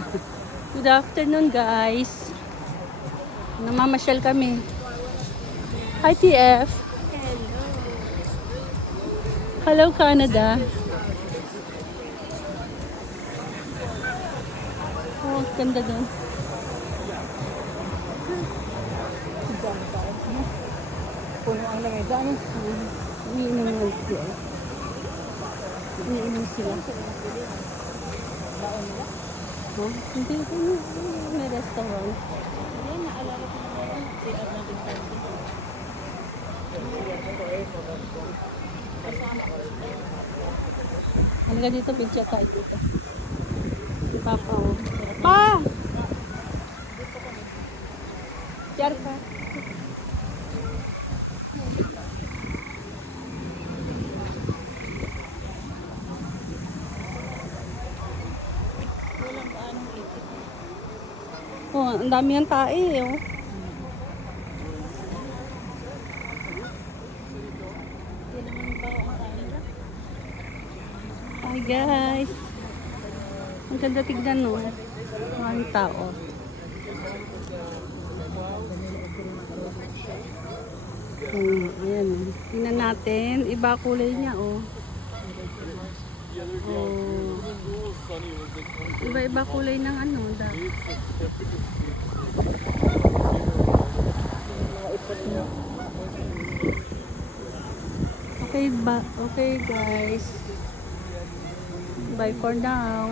Good afternoon, guys. Namamasyal kami. Hi, TF. Hello, Canada. Oh, ganda doon. Puno ang langay daan. Umiinom sila. Umiinom sila. Oh, hindi. May restaurant. Yan, naalala ko naman. CR natin tayo. Halika dito, picture tayo dito. Si Papa, oh. Pa! Char ka. Walang paanong ikot. Oh, ang dami ng tae, oh. Yan naman pa ang tayo na. Hi, guys. Ang ganda tignan, no? Maraming tao. Ayan, oh. Tingnan natin. Iba kulay niya, oh. Oh. Iba-iba kulay ng ano, Okay ba? Okay, guys. Bye for now.